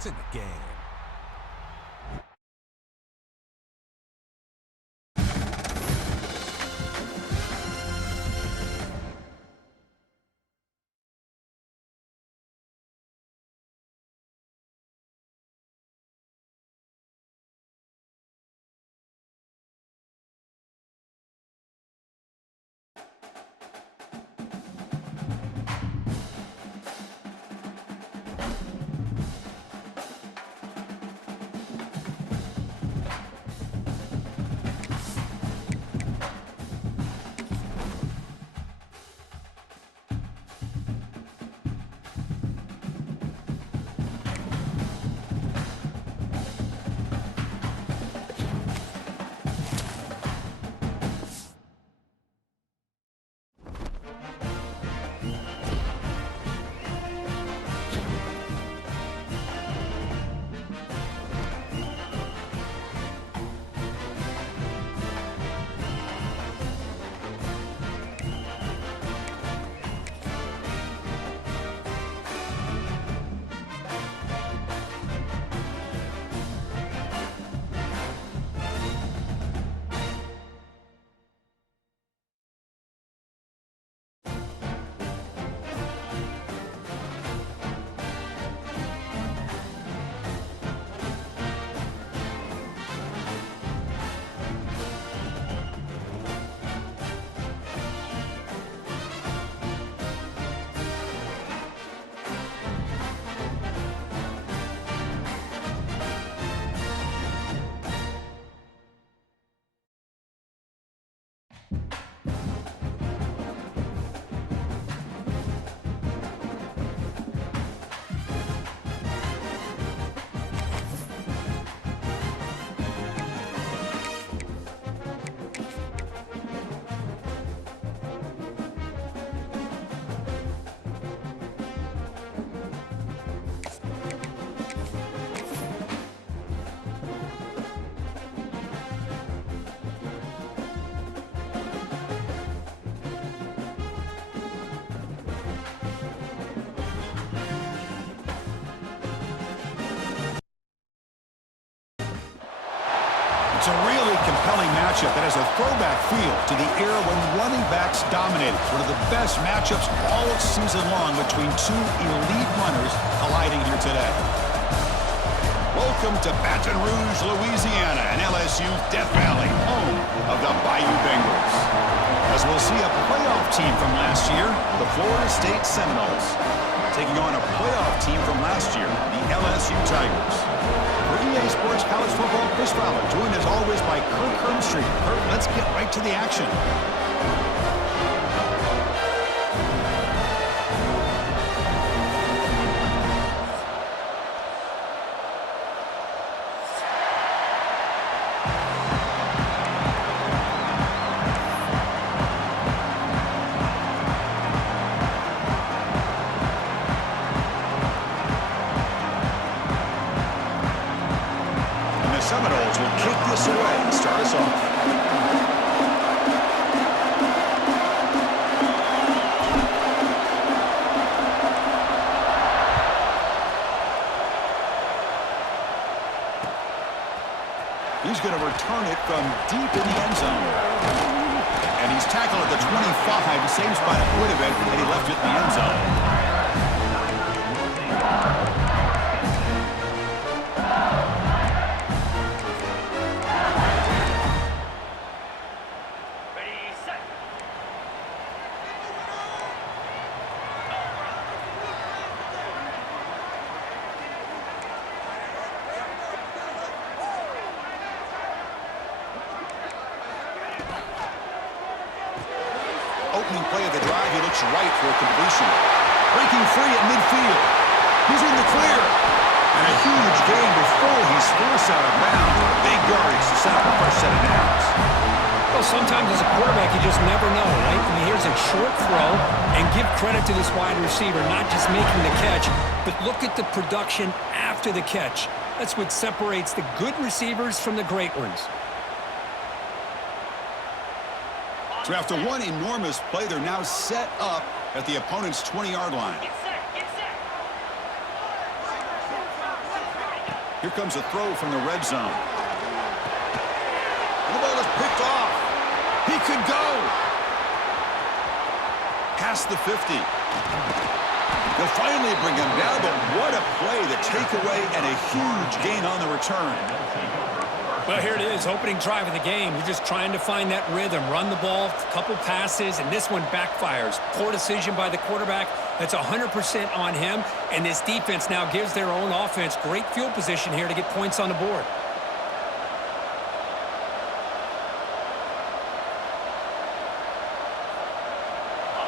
to the game. It's a really compelling matchup that has a throwback feel to the era when running backs dominated. One of the best matchups all season long between two elite runners colliding here today. Welcome to Baton Rouge, Louisiana, and LSU's Death Valley, home of the Bayou Bengals. As we'll see a playoff team from last year, the Florida State Seminoles, taking on a playoff team from last year, the LSU Tigers. For EA Sports College Football, Chris Fowler, joined as always by Kirk Hermstreet. Kirk, let's get right to the action. Seminoles will kick this away and start us off. He's going to return it from deep in the end zone. And he's tackled at the 25, the same spot it would have been had he left it in the end zone. Opening play of the drive, he looks right for a completion. Breaking free at midfield. He's in the clear. And a huge gain before he's forced out of bounds. Big yardage to set up a first set of downs. Well, sometimes as a quarterback, you just never know, right? I mean, here's a short throw, and give credit to this wide receiver, not just making the catch, but look at the production after the catch. That's what separates the good receivers from the great ones. So after one enormous play, they're now set up at the opponent's 20-yard line. Here comes a throw from the red zone. And the ball is picked off. He could go. Past the 50. They'll finally bring him down, but what a play, the takeaway, and a huge gain on the return. Well, here it is, opening drive of the game. You're just trying to find that rhythm, run the ball, a couple passes, and this one backfires. Poor decision by the quarterback. That's 100% on him, and this defense now gives their own offense great field position here to get points on the board.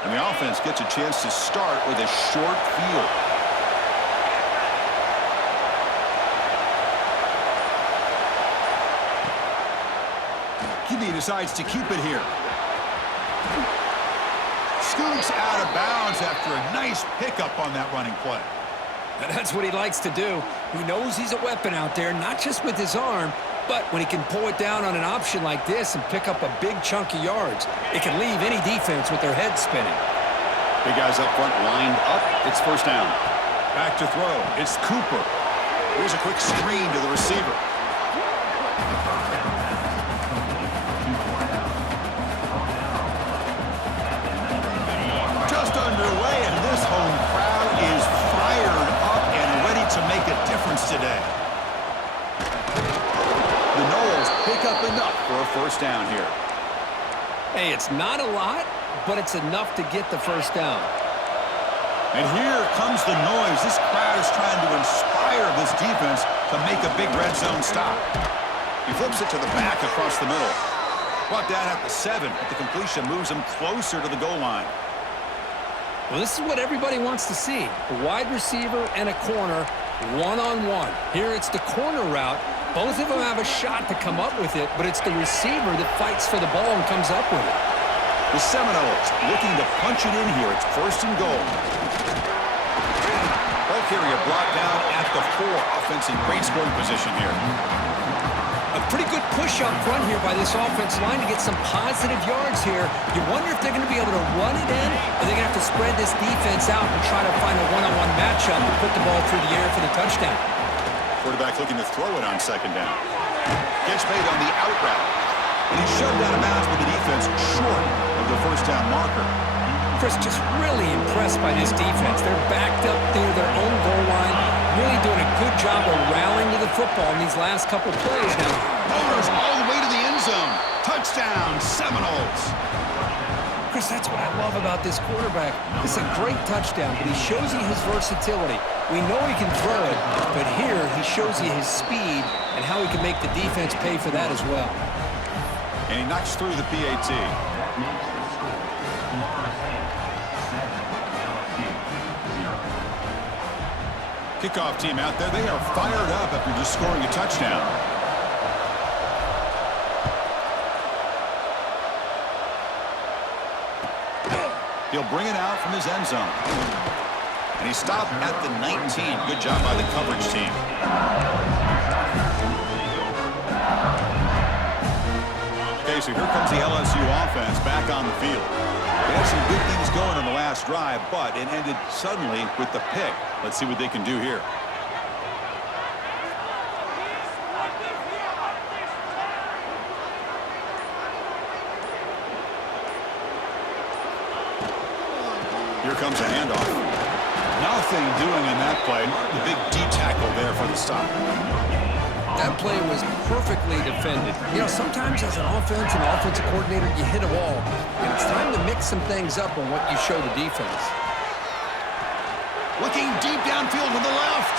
And the offense gets a chance to start with a short field. He decides to keep it here. Scoots out of bounds after a nice pickup on that running play. And that's what he likes to do. He knows he's a weapon out there, not just with his arm, but when he can pull it down on an option like this and pick up a big chunk of yards, it can leave any defense with their head spinning. Big guys up front lined up. It's first down. Back to throw. It's Cooper. Here's a quick screen to the receiver. Just underway, and this home crowd is fired up and ready to make a difference today. The Noles pick up enough for a first down here. Hey, it's not a lot, but it's enough to get the first down. And here comes the noise. This crowd is trying to inspire this defense to make a big red zone stop. He flips it to the back across the middle. Brought down at the 7, but the completion moves him closer to the goal line. Well, this is what everybody wants to see. A wide receiver and a corner, one-on-one. Here it's the corner route. Both of them have a shot to come up with it, but it's the receiver that fights for the ball and comes up with it. The Seminoles looking to punch it in here. It's first and goal. Ball carrier brought down at the 4. Offense in great scoring position here. A pretty good push up front here by this offense line to get some positive yards here. You wonder if they're going to be able to run it in, or they're going to have to spread this defense out and try to find a one-on-one matchup and put the ball through the air for the touchdown. Quarterback looking to throw it on second down. Gets made on the out route. And he's shoved out of bounds with the defense short of the first down marker. Chris, just really impressed by this defense. They're backed up near their own goal line, really doing a good job of rallying to the football in these last couple plays. Now, Bowlers all the way to the end zone. Touchdown, Seminoles. Chris, that's what I love about this quarterback. It's a great touchdown, but he shows you his versatility. We know he can throw it, but here he shows you his speed and how he can make the defense pay for that as well. And he knocks through the PAT. Kickoff team out there. They are fired up after just scoring a touchdown. He'll bring it out from his end zone. And he stopped at the 19. Good job by the coverage team. Okay, so here comes the LSU offense back on the field. They had some good things going on the last drive, but it ended suddenly with the pick. Let's see what they can do here. Here comes a handoff. Nothing doing in that play. The big D tackle there for the stop. That play was perfectly defended. You know, sometimes as an offensive coordinator, you hit a wall, and it's time to mix some things up on what you show the defense. Looking deep downfield to the left.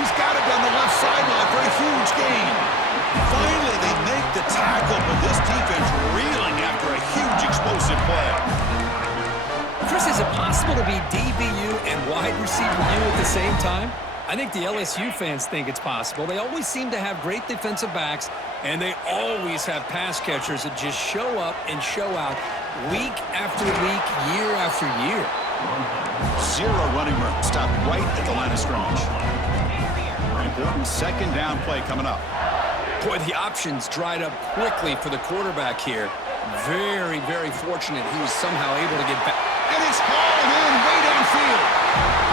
He's got it down the left sideline for a huge gain. Finally, they make the tackle, but this defense reeling after a huge explosive play. Chris, is it possible to be DBU and wide receiver U at the same time? I think the LSU fans think it's possible. They always seem to have great defensive backs, and they always have pass catchers that just show up and show out week after week, year after year. 0 running room. Stopped right at the line of scrimmage. An important second down play coming up. Boy, the options dried up quickly for the quarterback here. Very, very fortunate he was somehow able to get back. And it's hauled in way downfield.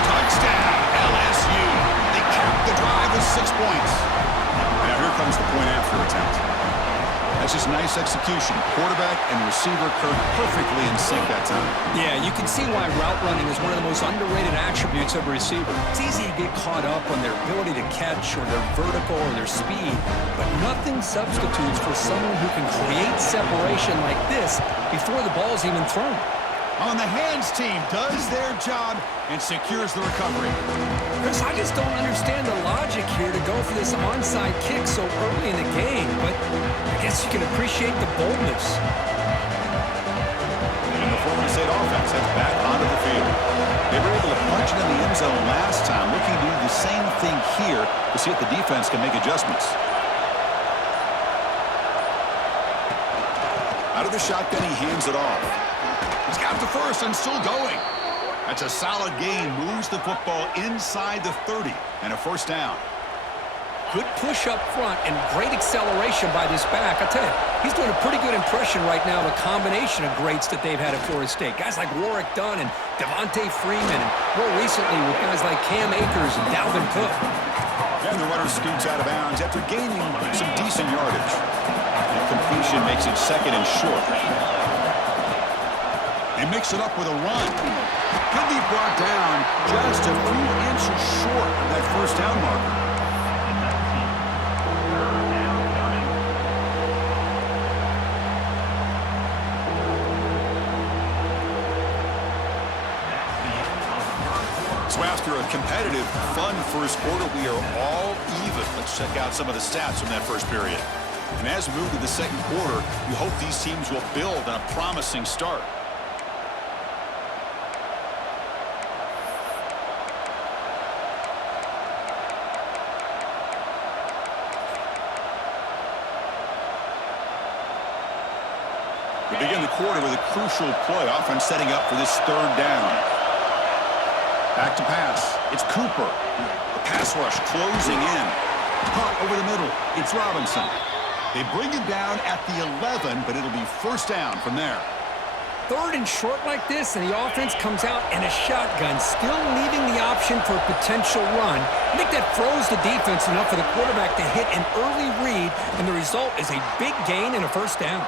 Touchdown, LSU. They cap the drive with 6 points. And now here comes the point after attempt. That's just nice execution. Quarterback and receiver perfectly in sync that time. Yeah, you can see why route running is one of the most underrated attributes of a receiver. It's easy to get caught up on their ability to catch or their vertical or their speed, but nothing substitutes for someone who can create separation like this before the ball's even thrown. On the hands team does their job and secures the recovery. Chris, I just don't understand the logic here to go for this onside kick so early in the game, but I guess you can appreciate the boldness. And the Florida State offense heads back onto the field. They were able to punch it in the end zone last time, looking to do the same thing here to see if the defense can make adjustments. Out of the shotgun, he hands it off. He's got the first and still going. That's a solid gain. Moves the football inside the 30 and a first down. Good push up front and great acceleration by this back. I tell you, he's doing a pretty good impression right now of a combination of greats that they've had at Florida State. Guys like Warwick Dunn and Devontae Freeman, and more recently with guys like Cam Akers and Dalvin Cook. And the runner scoots out of bounds after gaining some decent yardage. And completion makes it second and short. They mix it up with a run. Could be brought down just a few inches short of that first down marker. So after a competitive, fun first quarter, we are all even. Let's check out some of the stats from that first period. And as we move to the second quarter, we hope these teams will build on a promising start. We begin the quarter with a crucial play, offense setting up for this third down. Back to pass. It's Cooper. The pass rush closing in. Caught over the middle. It's Robinson. They bring him down at the 11, but it'll be first down from there. Third and short like this, and the offense comes out in a shotgun, still leaving the option for a potential run. I think that froze the defense enough for the quarterback to hit an early read, and the result is a big gain and a first down.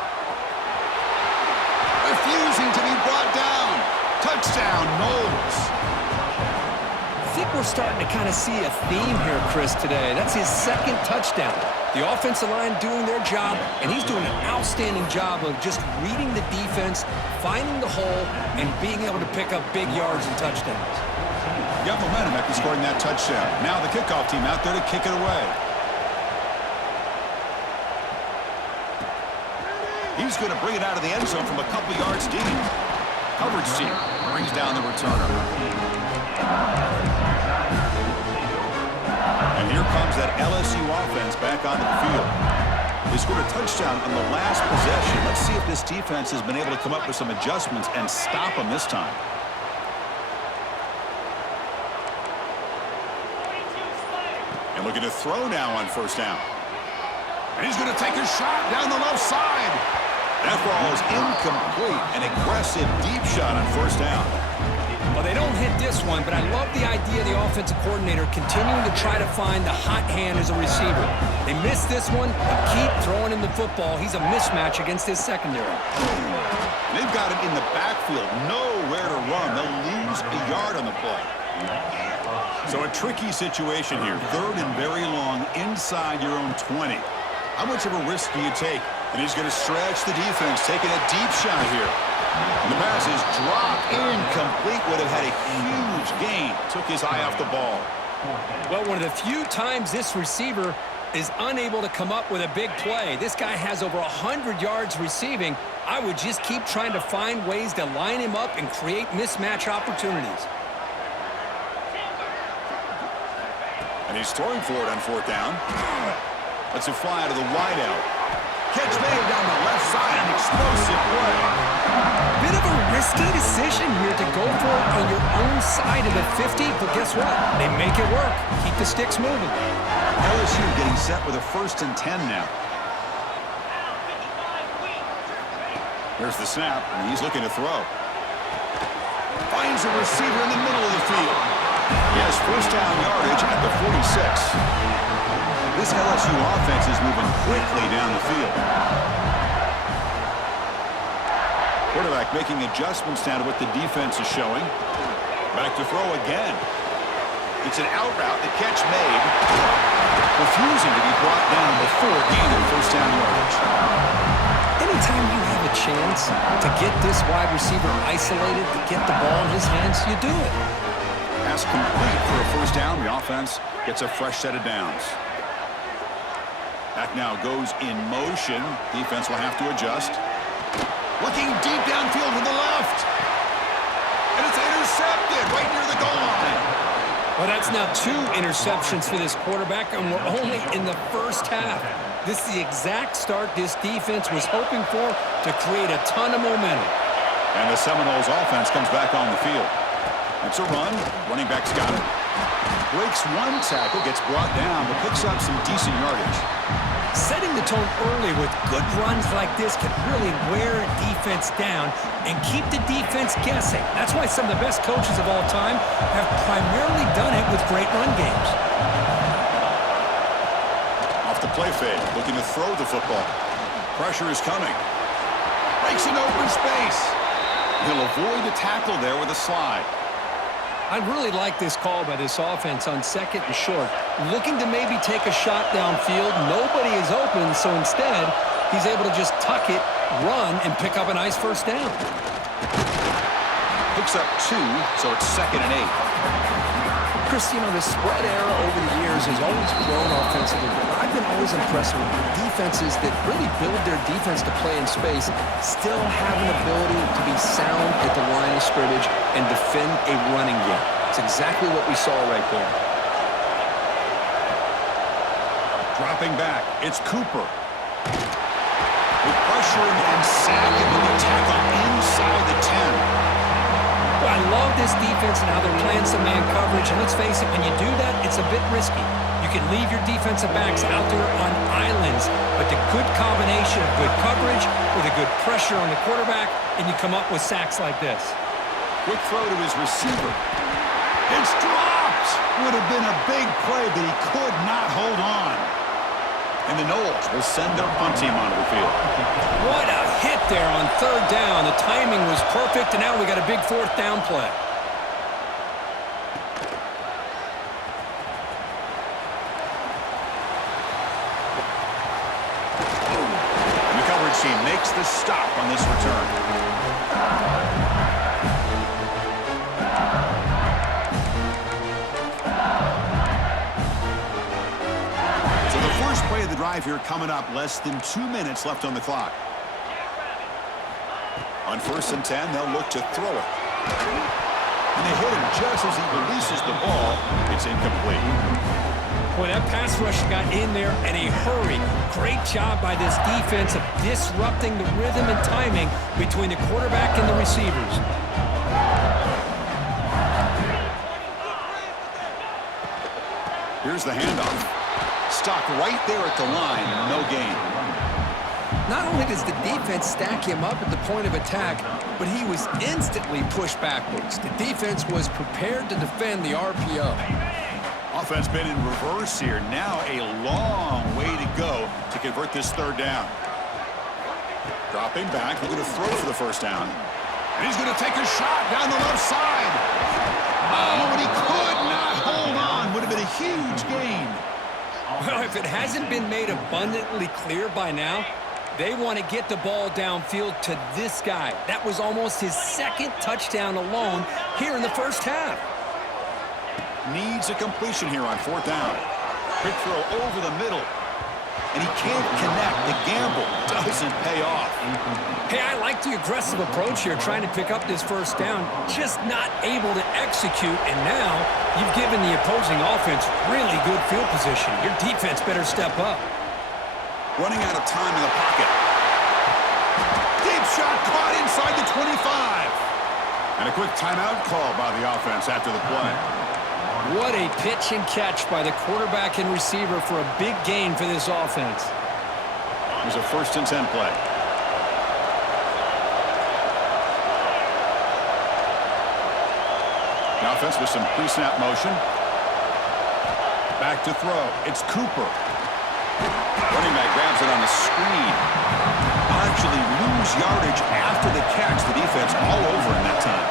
Refusing to be brought down. Touchdown, Knowles. I think we're starting to kind of see a theme here, Chris, today. That's his second touchdown. The offensive line doing their job, and he's doing an outstanding job of just reading the defense, finding the hole, and being able to pick up big yards and touchdowns. Got momentum after scoring that touchdown. Now the kickoff team out there to kick it away. He's going to bring it out of the end zone from a couple yards deep. Coverage team brings down the returner. And here comes that LSU offense back onto the field. They scored a touchdown on the last possession. Let's see if this defense has been able to come up with some adjustments and stop them this time. And looking to throw now on first down. And he's going to take a shot down the left side. That ball is incomplete. An aggressive deep shot on first down. Well, they don't hit this one, but I love the idea of the offensive coordinator continuing to try to find the hot hand as a receiver. They missed this one, but keep throwing him the football. He's a mismatch against his secondary. They've got him in the backfield, nowhere to run. They'll lose a yard on the play. So a tricky situation here. Third and very long inside your own 20. How much of a risk do you take? And he's going to stretch the defense, taking a deep shot here. And the pass is dropped, incomplete. Would have had a huge gain. Took his eye off the ball. Well, one of the few times this receiver is unable to come up with a big play. This guy has over 100 yards receiving. I would just keep trying to find ways to line him up and create mismatch opportunities. And he's throwing for it on fourth down. Lets it fly to the wideout. Catch made down the left side. An explosive play. Bit of a risky decision here to go for it on your own side of the 50, but guess what? They make it work. Keep the sticks moving. LSU getting set with a 1st and 10 now. There's the snap, and he's looking to throw. Finds a receiver in the middle of the field. He has first down yardage at the 46. This LSU offense is moving quickly down the field. Quarterback making adjustments now to what the defense is showing. Back to throw again. It's an out route, the catch made. Refusing to be brought down before gaining first down yardage. Anytime you have a chance to get this wide receiver isolated, to get the ball in his hands, you do it. Pass complete for a first down. The offense gets a fresh set of downs. Back now goes in motion. Defense will have to adjust. Looking deep downfield to the left. And it's intercepted right near the goal line. Well, that's now 2 interceptions for this quarterback, and we're only in the first half. This is the exact start this defense was hoping for to create a ton of momentum. And the Seminoles offense comes back on the field. It's a run. Running back's got it. Breaks one tackle, gets brought down, but picks up some decent yardage. Setting the tone early with good runs like this can really wear a defense down and keep the defense guessing. That's why some of the best coaches of all time have primarily done it with great run games. Off the play fade, looking to throw the football. Pressure is coming. Breaks an open space. He'll avoid the tackle there with a slide. I really like this call by this offense on 2nd and short. Looking to maybe take a shot downfield. Nobody is open, so instead, he's able to just tuck it, run, and pick up a nice first down. Picks up 2, so it's 2nd and 8. Chris, you know, the spread era over the years has always grown offensively, but I've been always impressed with defenses that really build their defense to play in space, still have an ability to be sound at the line of scrimmage and defend a running game. It's exactly what we saw right there. Dropping back, it's Cooper. With pressure and sacking with the tackle inside the 10. I love this defense and how they're playing some man coverage. And let's face it, when you do that, it's a bit risky. You can leave your defensive backs out there on islands, but the good combination of good coverage with a good pressure on the quarterback, and you come up with sacks like this. Quick throw to his receiver. It's dropped! Would have been a big play, but he could not hold on. And the Noles will send their punt team onto the field. What a hit there on 3rd down. The timing was perfect, and now we got a big 4th down play. And the coverage team makes the stop on this return. Play of the drive here coming up. Less than 2 minutes left on the clock. On 1st and 10, they'll look to throw it. And they hit him just as he releases the ball. It's incomplete. Boy, that pass rush got in there in a hurry. Great job by this defense of disrupting the rhythm and timing between the quarterback and the receivers. Here's the handoff. Stuck right there at the line, no gain. Not only does the defense stack him up at the point of attack, but he was instantly pushed backwards. The defense was prepared to defend the RPO. Offense been in reverse here. Now a long way to go to convert this 3rd down. Dropping back, looking to throw for the first down. And he's going to take a shot down the left side. Oh, and he could not hold on. Would have been a huge gain. Well, if it hasn't been made abundantly clear by now, they want to get the ball downfield to this guy. That was almost his 2nd touchdown alone here in the first half. Needs a completion here on 4th down. Quick throw over the middle. And he can't connect. The gamble doesn't pay off. Hey, I like the aggressive approach here, trying to pick up this first down, just not able to execute. And now you've given the opposing offense really good field position. Your defense better step up. Running out of time in the pocket. Deep shot caught inside the 25. And a quick timeout call by the offense after the play. What a pitch and catch by the quarterback and receiver for a big gain for this offense. Here's a 1st and 10 play. The offense with some pre-snap motion. Back to throw. It's Cooper. Running back grabs it on the screen. They'll actually lose yardage after the catch. The defense all over in that time.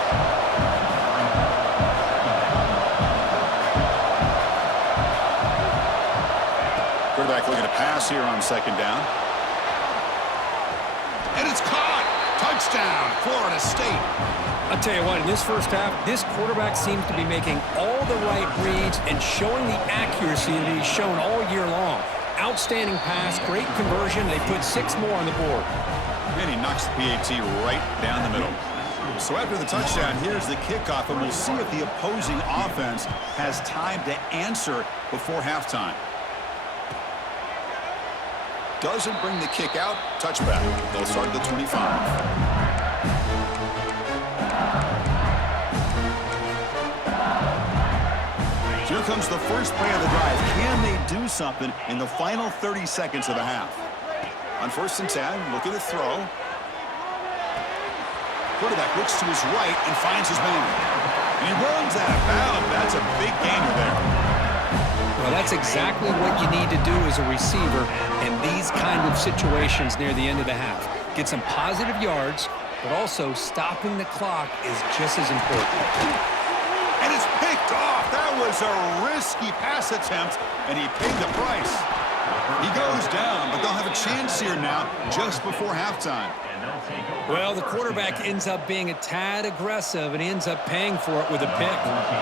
Quarterback looking to pass here on second down. And it's caught. Touchdown, Florida State. I'll tell you what, in this first half, this quarterback seems to be making all the right reads and showing the accuracy that he's shown all year long. Outstanding pass, great conversion. They put 6 more on the board. And he knocks the PAT right down the middle. So after the touchdown, here's the kickoff, and we'll see if the opposing offense has time to answer before halftime. Doesn't bring the kick out. Touchback. They'll start at the 25. Here comes the first play of the drive. Can they do something in the final 30 seconds of the half? On 1st and 10, looking to throw. Quarterback looks to his right and finds his man. And he runs out of bounds. That's a big gainer there. Well, that's exactly what you need to do as a receiver in these kind of situations near the end of the half. Get some positive yards, but also stopping the clock is just as important. And it's picked off. That was a risky pass attempt, and he paid the price. He goes down, but they'll have a chance here now just before halftime. Well, the quarterback ends up being a tad aggressive, and he ends up paying for it with a pick.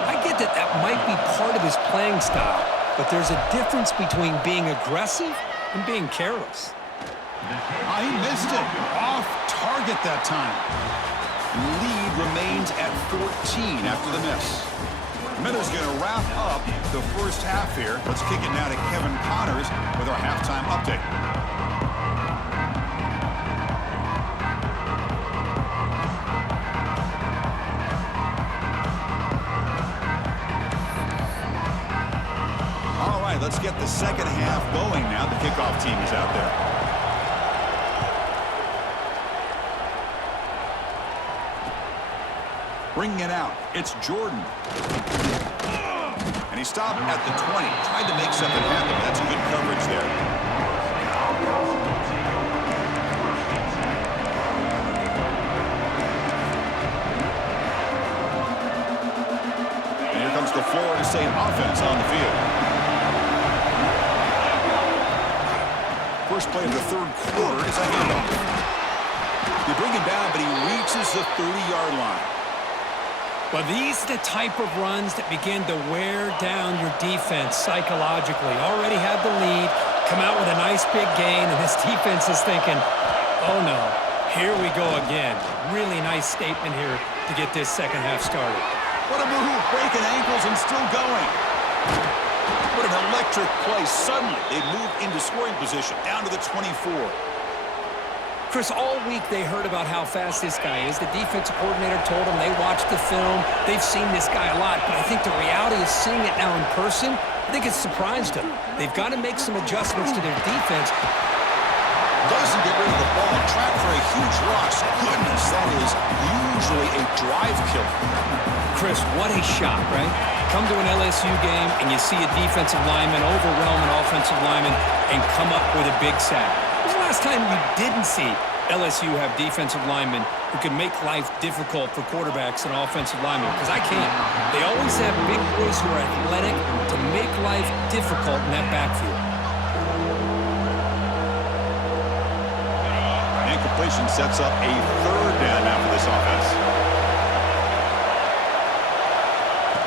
I get that that might be part of his playing style, but there's a difference between being aggressive and being careless. He missed it. Off target that time. Lead remains at 14 after the miss. Miller's going to wrap up the first half here. Let's kick it now to Kevin Connors with our halftime update. All right, let's get the second half going now. The kickoff team is out there. Bringing it out, it's Jordan. And he stopped at the 20. Tried to make something happen. That's good coverage there. And here comes the Florida State offense on the field. First play of the third quarter is a handoff. They bring him down, but he reaches the 30-yard line. Well, these are the type of runs that begin to wear down your defense psychologically. Already had the lead, come out with a nice big gain, and this defense is thinking, oh no, here we go again. Really nice statement here to get this second half started. What a move, breaking ankles and still going. What an electric play. Suddenly, they moved into scoring position, down to the 24. Chris, all week they heard about how fast this guy is. The defensive coordinator told them they watched the film. They've seen this guy a lot, but I think the reality is seeing it now in person, I think it's surprised them. They've got to make some adjustments to their defense. Doesn't get rid of the ball. Track for a huge loss. Goodness, that is usually a drive killer. Chris, what a shot, right? Come to an LSU game and you see a defensive lineman overwhelm an offensive lineman and come up with a big sack. When was the last time you didn't see LSU have defensive linemen who can make life difficult for quarterbacks and offensive linemen? Because I can't. They always have big boys who are athletic to make life difficult in that backfield. Incompletion sets up a third down now for this offense.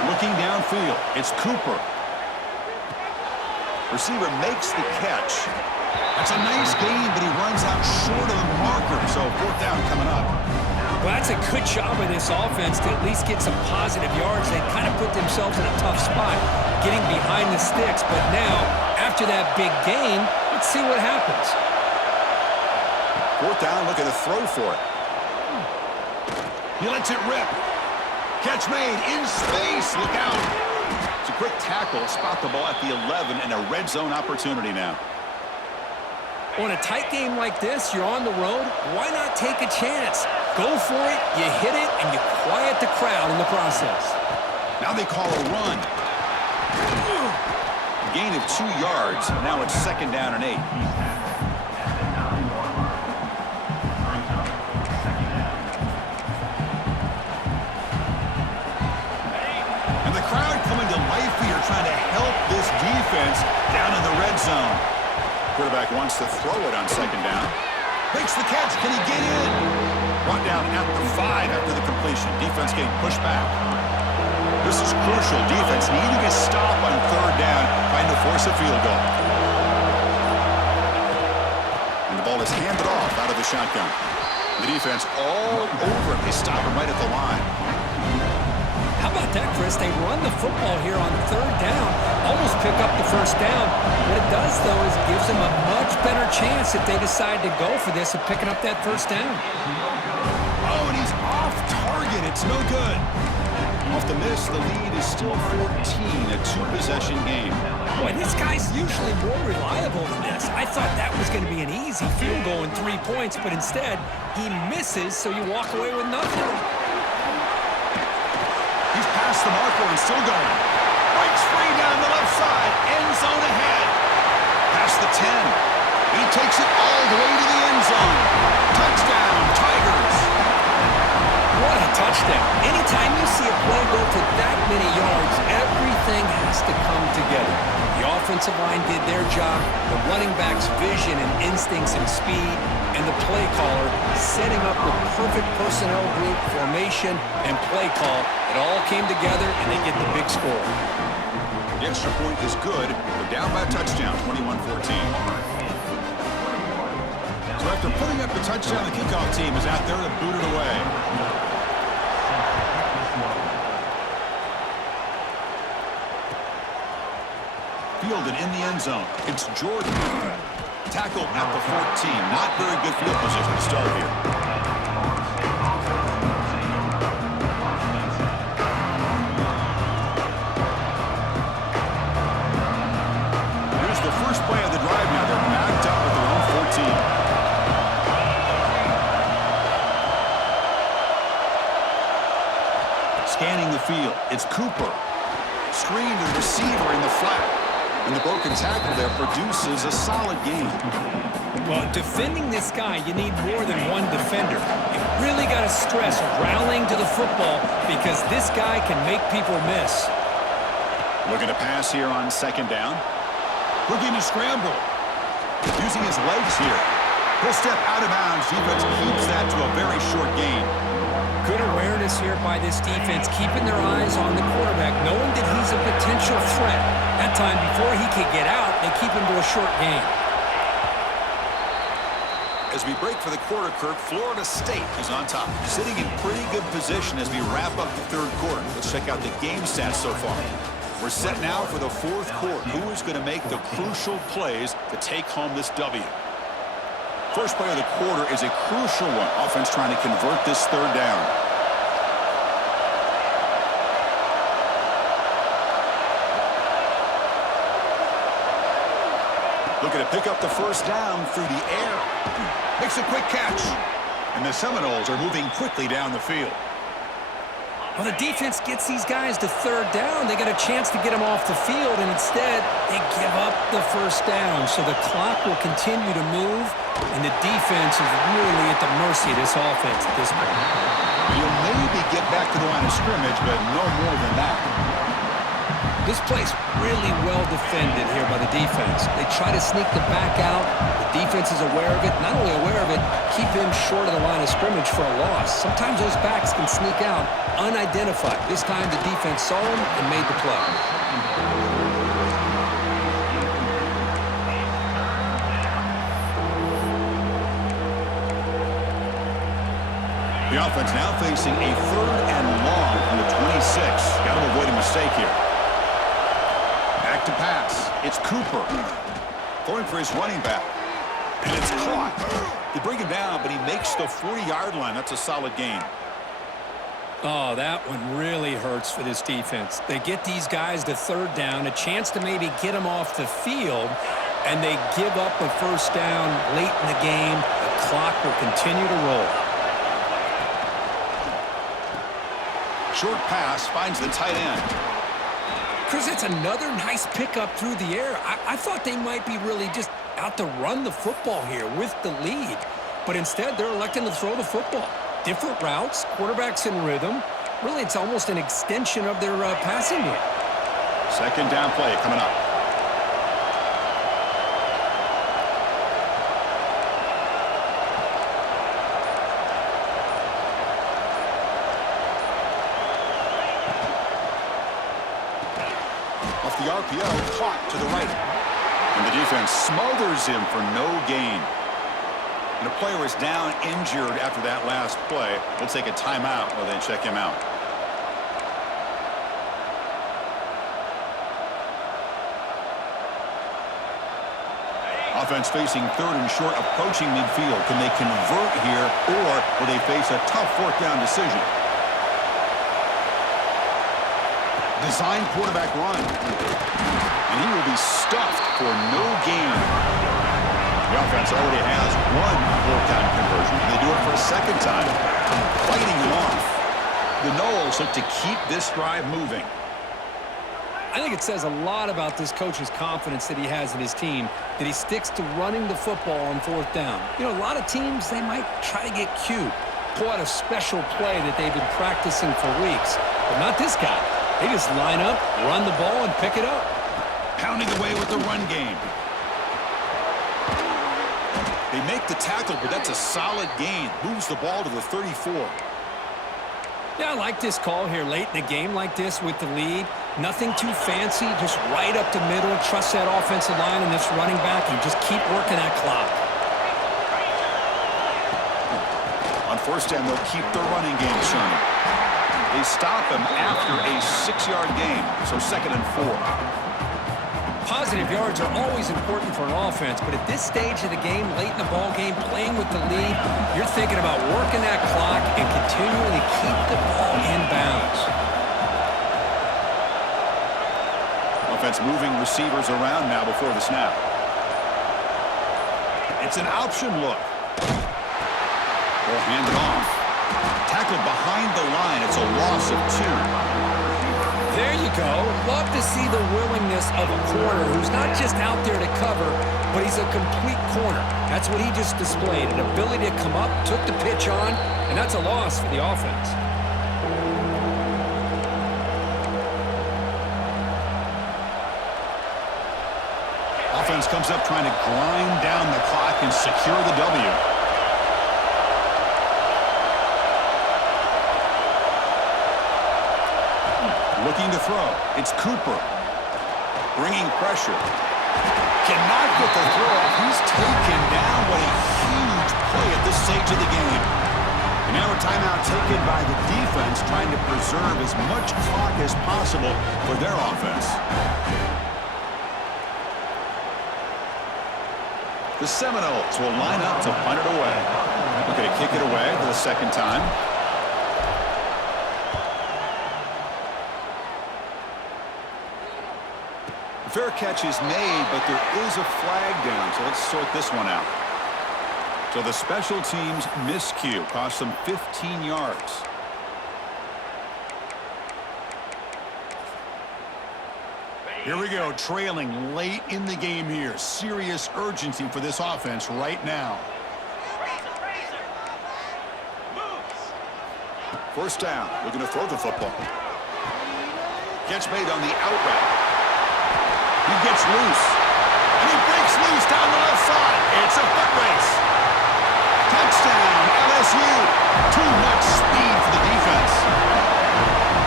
Looking downfield, it's Cooper. Receiver makes the catch. That's a nice gain, but he runs out short of the marker, so fourth down coming up. Well, that's a good job of this offense to at least get some positive yards. They kind of put themselves in a tough spot, getting behind the sticks. But now, after that big gain, let's see what happens. Fourth down, looking to throw for it. He lets it rip. Catch made in space. Look out. It's a quick tackle. Spot the ball at the 11 and a red zone opportunity now. On a tight game like this, you're on the road, why not take a chance? Go for it, you hit it, and you quiet the crowd in the process. Now they call a run. Gain of 2 yards. Now it's 2nd down and 8. And the crowd coming to life here, trying to help this defense down in the red zone. Quarterback wants to throw it on 2nd down. Makes the catch. Can he get in? Brought down at the 5 after the completion. Defense getting pushed back. This is crucial. Defense needing a stop on 3rd down, trying to force a field goal. And the ball is handed off out of the shotgun. The defense all over it. They stop him right at the line. How about that, Chris? They run the football here on 3rd down, almost pick up the 1st down. What it does, though, is it gives them a much better chance if they decide to go for this of picking up that 1st down. Oh, and he's off target. It's no good. Off the miss, the lead is still 14, a 2-possession game. Boy, this guy's usually more reliable than this. I thought that was going to be an easy field goal and 3 points, but instead, he misses, so you walk away with nothing. He's past the marker and still going. Breaks free down the left side. End zone ahead. Past the 10. And he takes it all the way to the end zone. Touchdown, Tigers. What a touchdown. Anytime you see a play go for that many yards, everything has to come together. The offensive line did their job, the running back's vision and instincts and speed, and the play caller setting up the perfect personnel group, formation, and play call. It all came together, and they get the big score. The extra point is good. They're down by a touchdown, 21-14. So after putting up the touchdown, the kickoff team is out there to boot it away. Fielded in the end zone. It's Jordan. Tackled at the 14. Not very good field position to start here. Here's the first play of the drive now. They're backed up at their own 14. Scanning the field. It's Cooper. Screen to the receiver in the flat. And the broken tackle there produces a solid game. Well, defending this guy, you need more than one defender. You really got to stress rallying to the football because this guy can make people miss. Looking to pass here on 2nd down. Looking to scramble. Using his legs here. He'll step out of bounds. Defense keeps that to a very short gain. Good awareness here by this defense, keeping their eyes on the quarterback, knowing that he's a potential threat. That time, before he could get out, they keep him to a short gain. As we break for the quarter, Kirk, Florida State is on top, sitting in pretty good position as we wrap up the 3rd quarter. Let's check out the game stats so far. We're set now for the 4th quarter. Who is going to make the crucial plays to take home this W? First play of the quarter is a crucial one. Offense trying to convert this 3rd down. Looking to pick up the 1st down through the air. Makes a quick catch. And the Seminoles are moving quickly down the field. Well, the defense gets these guys to 3rd down. They got a chance to get them off the field, and instead they give up the 1st down. So the clock will continue to move, and the defense is really at the mercy of this offense at this point. You'll maybe get back to the line of scrimmage, but no more than that. This play's really well defended here by the defense. They try to sneak the back out. The defense is aware of it. Not only aware of it, keep him short of the line of scrimmage for a loss. Sometimes those backs can sneak out unidentified. This time the defense saw him and made the play. The offense now facing a 3rd and long from the 26. Got to avoid a mistake here. Back to pass. It's Cooper. Going for his running back. And it's caught. They bring him down, but he makes the 40-yard line. That's a solid gain. Oh, that one really hurts for this defense. They get these guys to 3rd down, a chance to maybe get them off the field, and they give up a 1st down late in the game. The clock will continue to roll. Short pass finds the tight end. Chris, it's another nice pickup through the air. I thought they might be really just out to run the football here with the lead. But instead, they're electing to throw the football. Different routes, quarterback's in rhythm. Really, it's almost an extension of their passing game. Second down play coming up. Off the RPO, caught to the right. And the defense smothers him for no gain. And a player is down injured after that last play. We'll take a timeout while they check him out. Offense facing third and short, approaching midfield. Can they convert here, or will they face a tough fourth down decision? Design quarterback run. And he will be stuffed for no gain. The offense already has one fourth-down conversion, and they do it for a second time, fighting them off. The Noles look to keep this drive moving. I think it says a lot about this coach's confidence that he has in his team, that he sticks to running the football on fourth down. You know, a lot of teams, they might try to get cute, pull out a special play that they've been practicing for weeks, but not this guy. They just line up, run the ball, and pick it up. Pounding away with the run game. They make the tackle, but that's a solid gain. Moves the ball to the 34. Yeah, I like this call here late in the game like this with the lead. Nothing too fancy, just right up the middle. Trust that offensive line and this running back and just keep working that clock. On first down, they'll keep their running game churning. They stop him after a 6-yard gain, so 2nd and 4. Positive yards are always important for an offense, but at this stage of the game, late in the ball game, playing with the lead, you're thinking about working that clock and continuing to keep the ball in bounds. Offense moving receivers around now before the snap. It's an option look. They'll hand it off. Tackled behind the line. It's a loss of 2. There you go. Love to see the willingness of a corner who's not just out there to cover, but he's a complete corner. That's what he just displayed, an ability to come up, took the pitch on, and that's a loss for the offense. Offense comes up trying to grind down the clock and secure the W. Looking to throw. It's Cooper. Bringing pressure. Cannot get the throw off. He's taken down. What a huge play at this stage of the game. And now a timeout taken by the defense, trying to preserve as much clock as possible for their offense. The Seminoles will line up to punt it away. Looking to kick it away for the second time. Fair catch is made, but there is a flag down, so let's sort this one out. So the special teams miscue cost them 15 yards. Here we go, trailing late in the game here. Serious urgency for this offense right now. First down, looking to throw the football. Catch made on the out route. He gets loose, and he breaks loose down the left side. It's a foot race. Touchdown, LSU. Too much speed for the defense.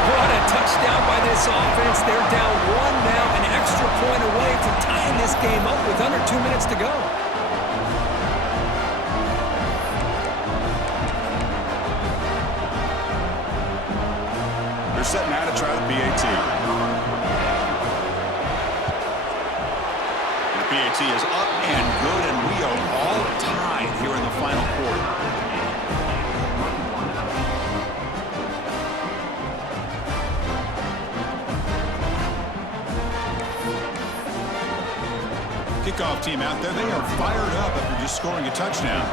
What a touchdown by this offense. They're down 1 now, an extra point away from tying this game up with under 2 minutes to go. They're setting out to try the PAT. PAT is up and good, and we are all tied here in the final quarter. Kickoff team out there, they are fired up after just scoring a touchdown.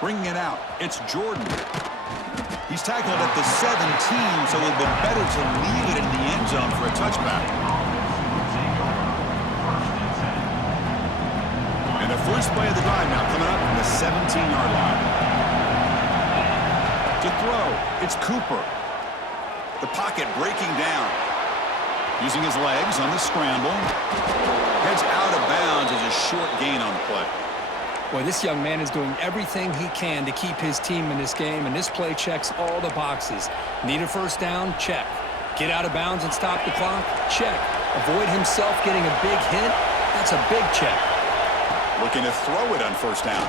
Bringing it out, it's Jordan. He's tackled at the 17, so it would have been better to leave it in the end zone for a touchback. And the first play of the drive now coming up from the 17-yard line. To throw, it's Cooper. The pocket breaking down. Using his legs on the scramble. Heads out of bounds as a short gain on the play. Boy, this young man is doing everything he can to keep his team in this game, and this play checks all the boxes. Need a first down? Check. Get out of bounds and stop the clock? Check. Avoid himself getting a big hit? That's a big check. Looking to throw it on first down.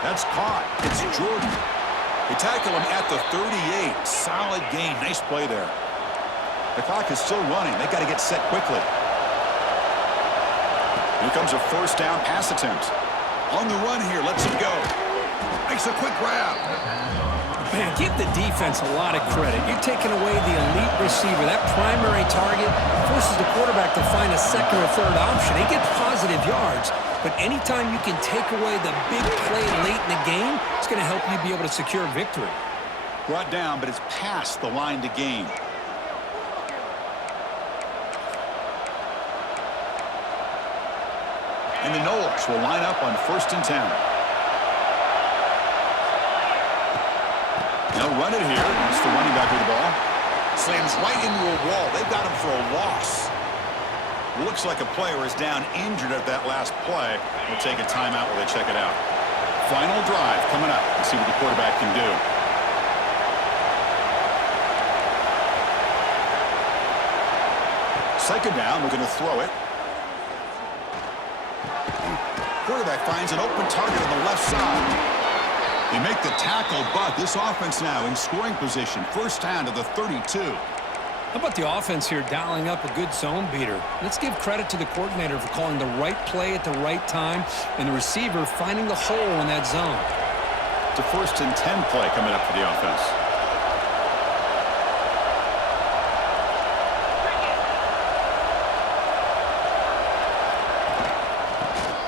That's caught. It's Jordan. They tackle him at the 38. Solid gain. Nice play there. The clock is still running. They got to get set quickly. Here comes a first down pass attempt. On the run here, lets him go. Makes a quick grab. Man, give the defense a lot of credit. You're taking away the elite receiver. That primary target forces the quarterback to find a second or third option. He gets positive yards, but anytime you can take away the big play late in the game, it's going to help you be able to secure victory. Brought down, but it's past the line to gain. And the Knowles will line up on 1st and 10. They'll run it here. It's the running back with the ball. Slams right into a wall. They've got him for a loss. Looks like a player is down injured at that last play. We'll take a timeout while they check it out. Final drive coming up. Let's see what the quarterback can do. Second down. We're going to throw it. Quarterback finds an open target on the left side. They make the tackle, but this offense now in scoring position. First down to the 32. How about the offense here dialing up a good zone beater? Let's give credit to the coordinator for calling the right play at the right time and the receiver finding the hole in that zone. It's a 1st and 10 play coming up for the offense.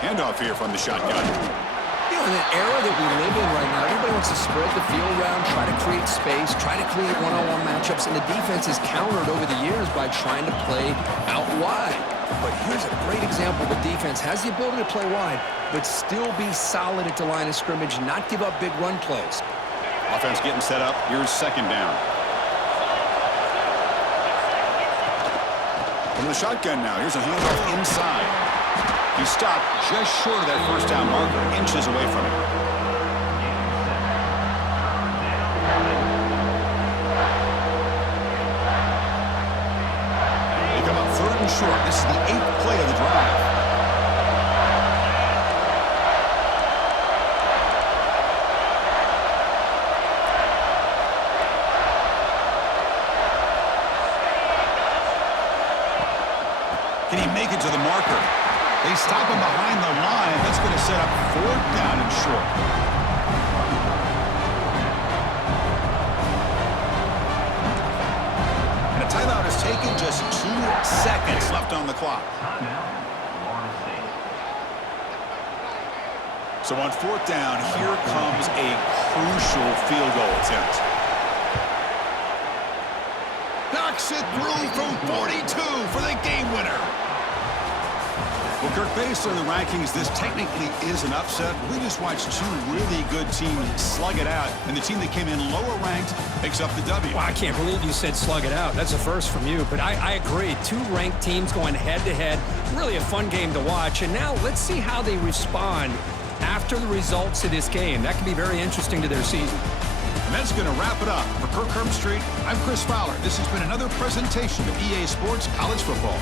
Handoff here from the shotgun. You know, in the era that we live in right now, everybody wants to spread the field around, try to create space, try to create one-on-one matchups, and the defense is countered over the years by trying to play out wide. But here's a great example. The defense has the ability to play wide, but still be solid at the line of scrimmage, not give up big run plays. Offense getting set up. Here's second down. From the shotgun now. Here's a handoff inside. He stopped just short of that first down marker, inches away from it. They come up 3rd and short. This is the 8th play of the drive. Can he make it to the marker? They stop him behind the line. That's going to set up 4th down and short. And a timeout is taken. Just 2 seconds left on the clock. So on 4th down, here comes a crucial field goal attempt. Knocks it through from 42 for the game winner. Well, Kirk, based on the rankings, this technically is an upset. We just watched 2 really good teams slug it out, and the team that came in lower ranked picks up the W. Well, I can't believe you said slug it out. That's a first from you, but I agree. 2 ranked teams going head-to-head. Really a fun game to watch, and now let's see how they respond after the results of this game. That could be very interesting to their season. And that's going to wrap it up. For Kirk Herbstreit, I'm Chris Fowler. This has been another presentation of EA Sports College Football.